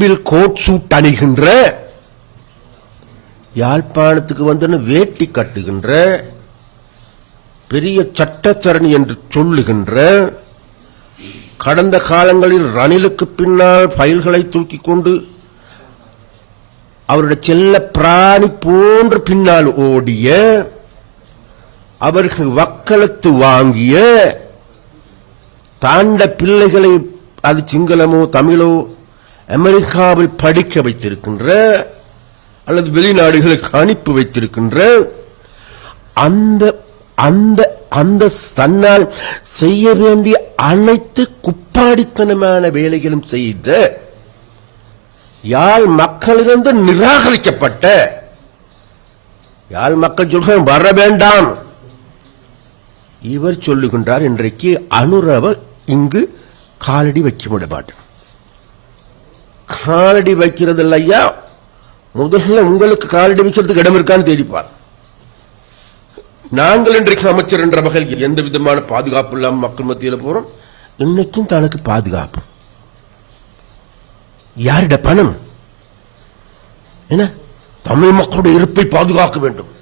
கொழும்பில் coat suit அணிகின்ற யாழ்ப்பாணத்துக்கு வந்து வேட்டி கட்டுகின்ற பெரிய சட்டத்தரணி என்று சொல்லுகின்ற கடந்த காலங்களில் ரணிலுக்கு பின்னால் ஃபைல்களை தூக்கிக் கொண்டு அவருடைய செல்ல பிராணி போன்று பின்னால் ஓடிய அவர்கள் வக்கலத்து வாங்கிய தாண்ட பிள்ளைகளை அது சிங்களமோ தமிழோ அமெரிக்காவில் படிக்க வைத்திருக்கின்ற அல்லது வெளிநாடுகளுக்கு அனுப்பி வைத்திருக்கின்ற அந்த அந்த அந்த தன்னால் செய்ய வேண்டிய அனைத்து குப்பாடித்தனமான வேலைகளும் செய்த யாழ் மக்களிலிருந்து நிராகரிக்கப்பட்ட யாழ் மக்கள் சொல்கிற வர வேண்டாம். இவர் சொல்லுகின்றார் இன்றைக்கு அனுரவ இங்கு காலடி வைக்க விட மாட்டேன் காலடி வைக்கிறது ஐயா. முதல்ல உங்களுக்கு காலடி வைக்கிறதுக்கு இடம் இருக்கான்னு தேடிப்பார். நாங்கள் இன்றைக்கு அமைச்சர் என்ற வகையில் எந்த விதமான பாதுகாப்பு இல்லாமல் மக்கள் மத்தியில் போறோம்? இன்னைக்கும் தனக்கு பாதுகாப்பு. யாரிட பணம்? என்ன? தமிழ் மக்களுடைய இருப்பை பாதுகாக்க வேண்டும்.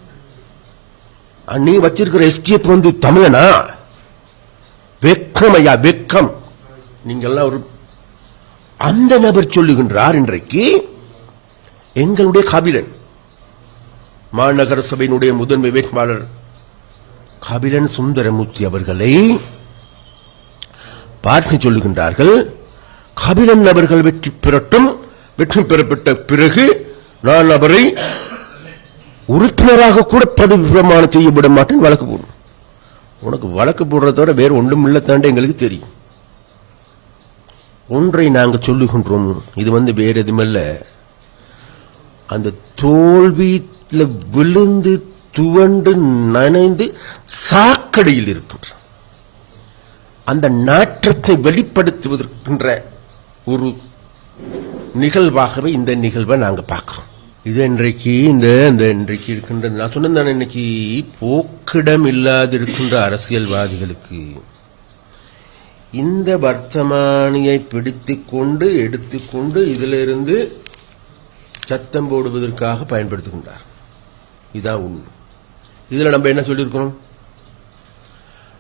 நீ வச்சிருக்கிற எஸ்டிஎஃப் வந்து தமிழனா? வெக்கம் ஐயா வெக்கம். நீங்கெல்லாம் ஒரு அந்த நபர் சொல்லுகின்றார் இன்றைக்கு எங்களுடைய கபிலன் மாநகர சபையினுடைய முதன்மை வேட்பாளர் கபிலன் சுந்தரமூர்த்தி அவர்களை பார்த்து சொல்லுகின்றார்கள் கபிலன் அவர்கள் வெற்றி பெறட்டும் வெற்றி பெறப்பட்ட பிறகு நான் அவரை உறுப்பினராக கூட பதவி பிரமாணம் செய்ய விட மாட்டேன் வழக்கு போடும். உனக்கு வழக்கு போடுறத தவிர வேறு ஒன்றும் இல்லை தாண்டி எங்களுக்கு தெரியும். ஒன்றை நாங்கள் சொல்லுகின்றோம். இது வந்து வேற எதுவுமல்ல. அந்த தோல்வியில் விழுந்து துவண்டு நனைந்து சாக்கடையில் இருக்கின்ற அந்த நாற்றத்தை வெளிப்படுத்துவதற்கின்ற ஒரு நிகழ்வாகவே இந்த நிகழ்வை நாங்கள் பார்க்குறோம். இது இன்றைக்கு இந்த இந்த இன்றைக்கு இருக்கின்ற நான் சொன்னேன் இன்னைக்கு போக்கிடம் இல்லாது இருக்கின்ற அரசியல்வாதிகளுக்கு இந்த வர்த்தமானியை பிடித்து கொண்டு எடுத்துக்கொண்டு இதிலிருந்து சத்தம் போடுவதற்காக பயன்படுத்துகின்றார் இதான் உண்மை. இதுல நம்ம என்ன சொல்லியிருக்கிறோம்?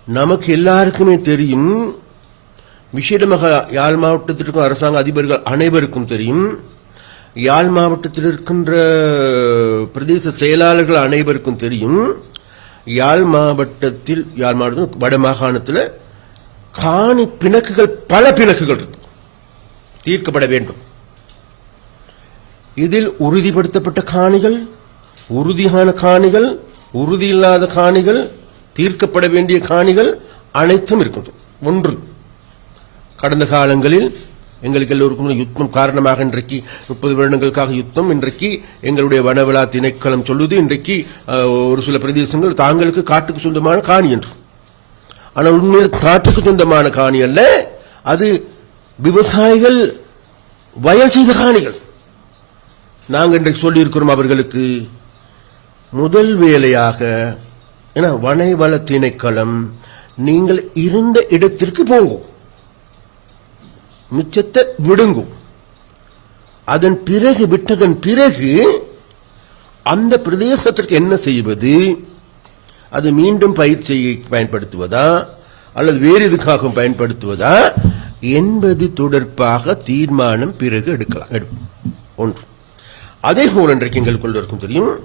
நமக்கு எல்லாருக்குமே தெரியும் விஷயமாக யாழ் மாவட்டத்திற்கும் அரசாங்க அதிபர்கள் அனைவருக்கும் தெரியும் யாழ் மாவட்டத்தில் இருக்கின்ற பிரதேச செயலாளர்கள் அனைவருக்கும் தெரியும் யாழ் மாவட்டத்தில் யாழ் மாவட்டத்தில் வட மாகாணத்தில் காணி பிணக்குகள் பல பிணக்குகள் இருக்கு. தீர்க்கப்பட வேண்டும். இதில் உறுதிப்படுத்தப்பட்ட காணிகள் உறுதியான காணிகள் உறுதியில்லாத காணிகள் தீர்க்கப்பட வேண்டிய காணிகள் அனைத்தும் இருக்கின்றன ஒன்று கடந்த காலங்களில் எங்களுக்கு எல்லோருக்கும் யுத்தம் காரணமாக இன்றைக்கு முப்பது வருடங்களுக்காக யுத்தம். இன்றைக்கு எங்களுடைய வனவிழா திணைக்களம் சொல்லுது இன்றைக்கு ஒரு சில பிரதேசங்கள் தாங்களுக்கு காட்டுக்கு சொந்தமான காணி என்று. ஆனால் உண்மையில் காட்டுக்கு சொந்தமான காணி அல்ல. அது விவசாயிகள் வயல் செய்த காணிகள். நாங்கள் இன்றைக்கு சொல்லியிருக்கிறோம் அவர்களுக்கு முதல் வேலையாக ஏன்னா வனைவள திணைக்களம் நீங்கள் இருந்த இடத்திற்கு போங்கும் மிச்சத்தை விடுங்கும் அதன் பிறகு விட்டதன் பிறகு அந்த பிரதேசத்திற்கு என்ன செய்வது? அது மீண்டும் பயிர் செய்ய பயன்படுத்துவதா? அல்லது வேறு எதுக்காக பயன்படுத்துவதா? என்பது தொடர்பாக தீர்மானம் பிறகு எடுக்கலாம். எடுப்போம் ஒன்று. அதே போல் இன்றைக்கு எங்களுக்குள்ள இருக்கும் தெரியும்.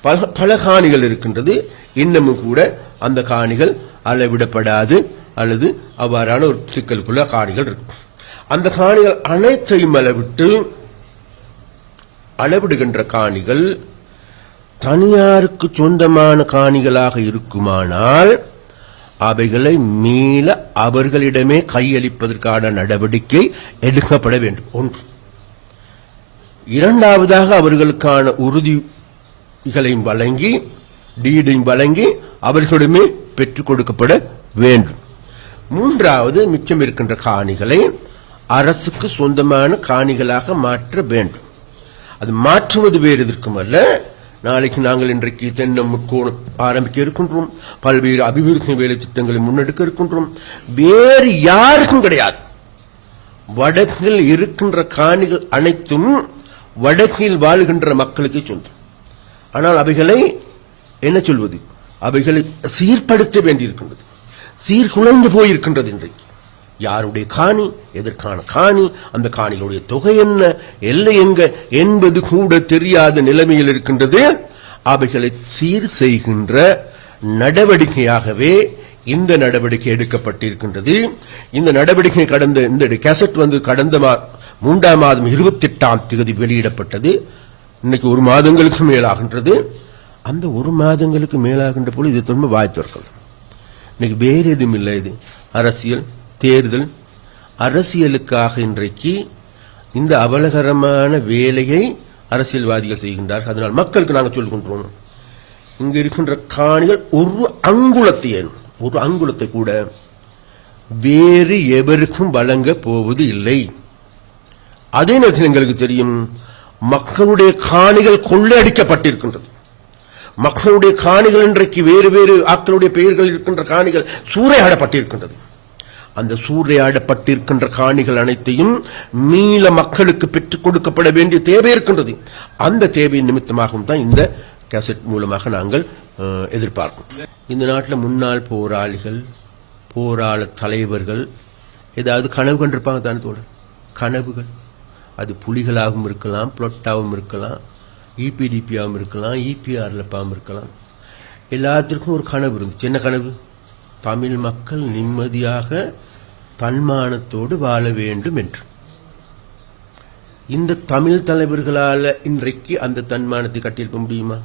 பல பல காணிகள் இருக்கின்றது. இன்னமும் கூட அந்த காணிகள் அளவிடப்படாது. அல்லது அவ்வாறான ஒரு சிக்கலுக்குள்ள காணிகள் இருக்கும். அந்த காணிகள் அனைத்தையும் அளவிட்டு அளவிடுகின்ற காணிகள் தனியாருக்கு சொந்தமான காணிகளாக இருக்குமானால் அவைகளை மீள அவர்களிடமே கையளிப்பதற்கான நடவடிக்கை எடுக்கப்பட வேண்டும். ஒன்று. இரண்டாவதாக அவர்களுக்கான உறுதிகளையும் வழங்கி டீடையும் வழங்கி அவர்களிடமே பெற்றுக் கொடுக்கப்பட வேண்டும். மூன்றாவது மிச்சம் இருக்கின்ற காணிகளை அரசுக்கு சொந்தமான காணிகளாக மாற்ற வேண்டும். அது மாற்றுவது வேறு எதற்கும் அல்ல நாளைக்கு நாங்கள் இன்றைக்கு தென்னம் முக்கோணம் ஆரம்பிக்க இருக்கின்றோம். பல்வேறு அபிவிருத்தி வேலை திட்டங்களை முன்னெடுக்க இருக்கின்றோம். வேறு யாருக்கும் கிடையாது. வடக்கில் இருக்கின்ற காணிகள் அனைத்தும் வடக்கில் வாழுகின்ற மக்களுக்கு சொந்தம். ஆனால் அவைகளை என்ன சொல்வது? அவைகளை சீர்படுத்த வேண்டியிருக்கின்றது. சீர்குலைந்து போயிருக்கின்றது இன்றைக்கு. யாருடைய காணி? எதற்கான காணி? அந்த காணிகளுடைய தொகை என்ன? எல்லை எங்க? என்பது கூட தெரியாத நிலைமையில் இருக்கின்றது. அவைகளை சீர் செய்கின்ற நடவடிக்கையாகவே இந்த நடவடிக்கை எடுக்கப்பட்டிருக்கின்றது. இந்த நடவடிக்கை கடந்த இந்த கேசட் வந்து கடந்த மா- மூன்றாம் மாதம் இருபத்தி எட்டாம் தேதி வெளியிடப்பட்டது. இன்னைக்கு ஒரு மாதங்களுக்கு மேலாகின்றது. அந்த ஒரு மாதங்களுக்கு மேலாகின்ற போல இது திரும்ப வாய்த்து இருக்கலாம் இன்னைக்கு வேறு எதுவும் இல்லை இது. அரசியல் தேர்தல் அரசியலுக்காக இன்றைக்கு இந்த அவலகரமான வேலையை அரசியல்வாதிகள் செய்கின்றார்கள். அதனால் மக்களுக்கு நாங்கள் சொல்லிக் கொண்டுருவோம் இங்க இருக்கின்ற காணிகள் ஒரு அங்குலத்தையன் ஒரு அங்குலத்தை கூட வேறு எவருக்கும் வழங்க போவது இல்லை. அதே நேரத்தில் எங்களுக்கு தெரியும் மக்களுடைய காணிகள் கொள்ளையடிக்கப்பட்டிருக்கின்றது. மக்களுடைய காணிகள் இன்றைக்கு வேறு வேறு ஆக்களுடைய பெயர்கள் இருக்கின்ற காணிகள் சூறையாடப்பட்டிருக்கின்றது. அந்த சூறையாடப்பட்டிருக்கின்ற காணிகள் அனைத்தையும் மீள மக்களுக்கு பெற்றுக் கொடுக்கப்பட வேண்டிய தேவை இருக்கின்றது. அந்த தேவையின் நிமித்தமாகவும் தான் இந்த கேசட் மூலமாக நாங்கள் எதிர்பார்க்கும் இந்த நாட்டில் முன்னாள் போராளிகள் போராள தலைவர்கள் ஏதாவது கனவு கண்டிருப்பாங்க தானே தோழர்? கனவுகள். அது புலிகளாகவும் இருக்கலாம் புளொட்டாகவும் இருக்கலாம் இபிடிபியாகவும் இருக்கலாம் இபிஆர்லப்பாகவும் இருக்கலாம். எல்லாத்திற்கும் ஒரு கனவு இருந்துச்சு. என்ன கனவு? தமிழ் மக்கள் நிம்மதியாக தன்மானத்தோடு வாழ வேண்டும் என்று. இந்த தமிழ் தலைவர்களால் இன்றைக்கு அந்த தன்மானத்தை கட்டியிருக்க முடியுமா?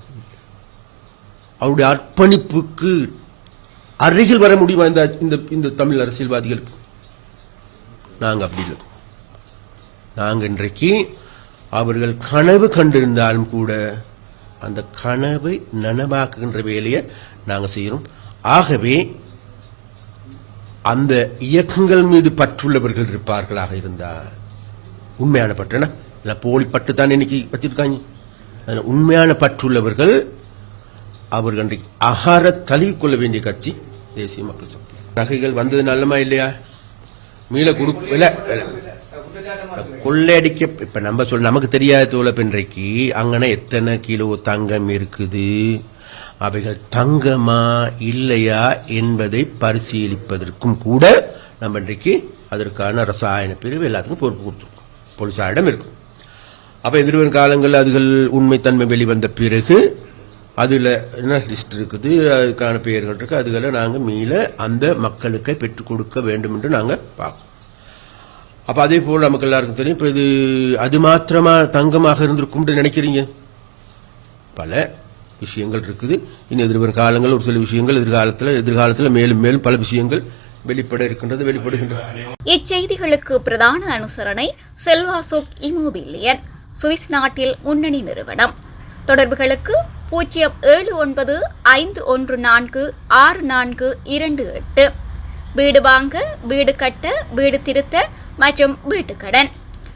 அவருடைய அர்ப்பணிப்புக்கு அருகில் வர முடியுமா இந்த இந்த இந்த தமிழ் அரசியல்வாதிகளுக்கு? நாங்கள் அப்படி இல்லை. நாங்கள் இன்றைக்கு அவர்கள் கனவு கண்டிருந்தாலும் கூட அந்த கனவை நனவாக்குகின்ற வேலையை நாங்கள் செய்கிறோம். ஆகவே அந்த இயக்கங்கள் மீது பற்றுள்ளவர்கள் இருப்பார்களாக இருந்தால் உண்மையான பற்று இல்லை போலி பட்டு தான் இன்னைக்கு வச்சிருக்காங்க. அதில் உண்மையான பற்றுள்ளவர்கள் அவர்கள் அகார தழுவி தழுவிக்கொள்ள வேண்டிய கட்சி தேசிய மக்கள் சக்தி. நகைகள் வந்தது நல்லமா இல்லையா? மீள கொடுக்க கொள்ளையடிக்க இப்ப நம்ம சொல்ல நமக்கு தெரியாத தோழப் இன்றைக்கு அங்கன எத்தனை கிலோ தங்கம் இருக்குது? அவைகள் தங்கமா இல்லையா என்பதை பரிசீலிப்பதற்கும் கூட நம்ம இன்றைக்கு அதற்கான ரசாயன பிரிவு எல்லாத்துக்கும் பொறுப்பு கொடுத்துருக்கோம். போலீசாரிடம் இருக்கும். அப்போ எதிர்வரும் காலங்களில் அதுகள் உண்மைத்தன்மை வெளிவந்த பிறகு அதில் என்ன லிஸ்ட் இருக்குது அதுக்கான பெயர்கள் இருக்குது அதுகளை நாங்கள் மீள அந்த மக்களுக்கு பெற்றுக் கொடுக்க வேண்டும் என்று நாங்கள் பார்ப்போம் அப்போ அதே போல் நமக்கு எல்லாருக்கும் தெரியும் இப்போ இது அது மாத்திரமா தங்கமாக இருந்திருக்கும்னு நினைக்கிறீங்க? பல. விஷயங்கள் இருக்குது. இனி எதிர்வரும் காலங்கள் ஒரு சில விஷயங்கள் எதிர்காலத்தில் எதிர்காலத்தில் மேலும் மேலும் பல விஷயங்கள் வெளிப்பட இருக்கின்றது வெளிப்படுகின்றது இச்செய்திகளுக்கு பிரதான அனுசரணை செல்வாசோக் இமோபிலியன் சுவிஸ் நாட்டில் முன்னணி நிறுவனம். தொடர்புகளுக்கு பூஜ்ஜியம் ஏழு ஒன்பது ஐந்து ஒன்று நான்கு ஆறு நான்கு இரண்டு எட்டு. வீடு வாங்க வீடு கட்ட வீடு திருத்த மற்றும் வீட்டுக்கடன்.